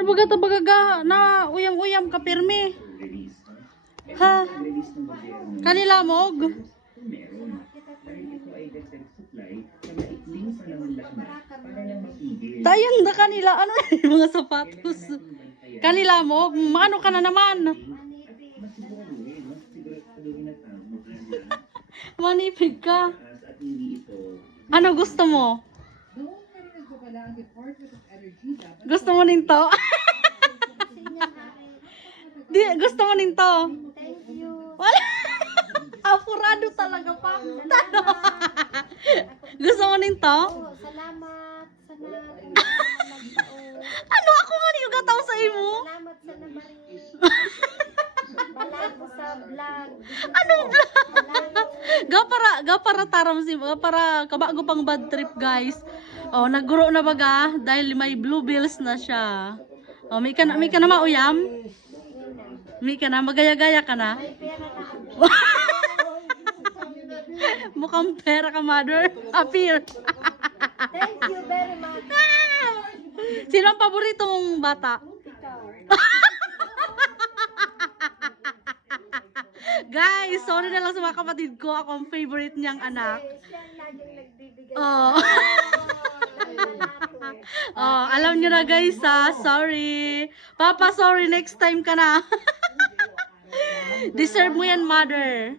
Nabagata-bagaga na uyam-uyam ka pirmi. Ha? Kanila mog? Tayang na kanila. Ano na yung mga sapatos? Kanila mog? Maano ka na naman? Manipig ka. Ano gusto mo? Gusto mo ninto? Di, gusto mo ninto? Thank you. Wala. Apurado talaga pa. Gusto mo ninto? Oh, salamat. Ano ako man yung gataw sa imo? Salamat sa nabari. Balag mo sa vlog. Ano vlog? Gapara taram si para kabago pang bad trip guys. Oh, nagguro na baga dahil may blue bills na siya. Oh, may ka na mauyam? May ka na magaya-gaya ka na? May pera na ako. Mukhang pera ka, mother. Appear. Thank you very much. Sino ang paborito mong bata? Ikaw. Guys, sorry na lang sa mga kapatid ko. Ako ang favorite niyang anak. Siya ang laging nagbibigay. Oh. Oh, alam nyo na guys ha. Sorry. Papa, sorry. Next time ka na. Deserve mo yan, mother.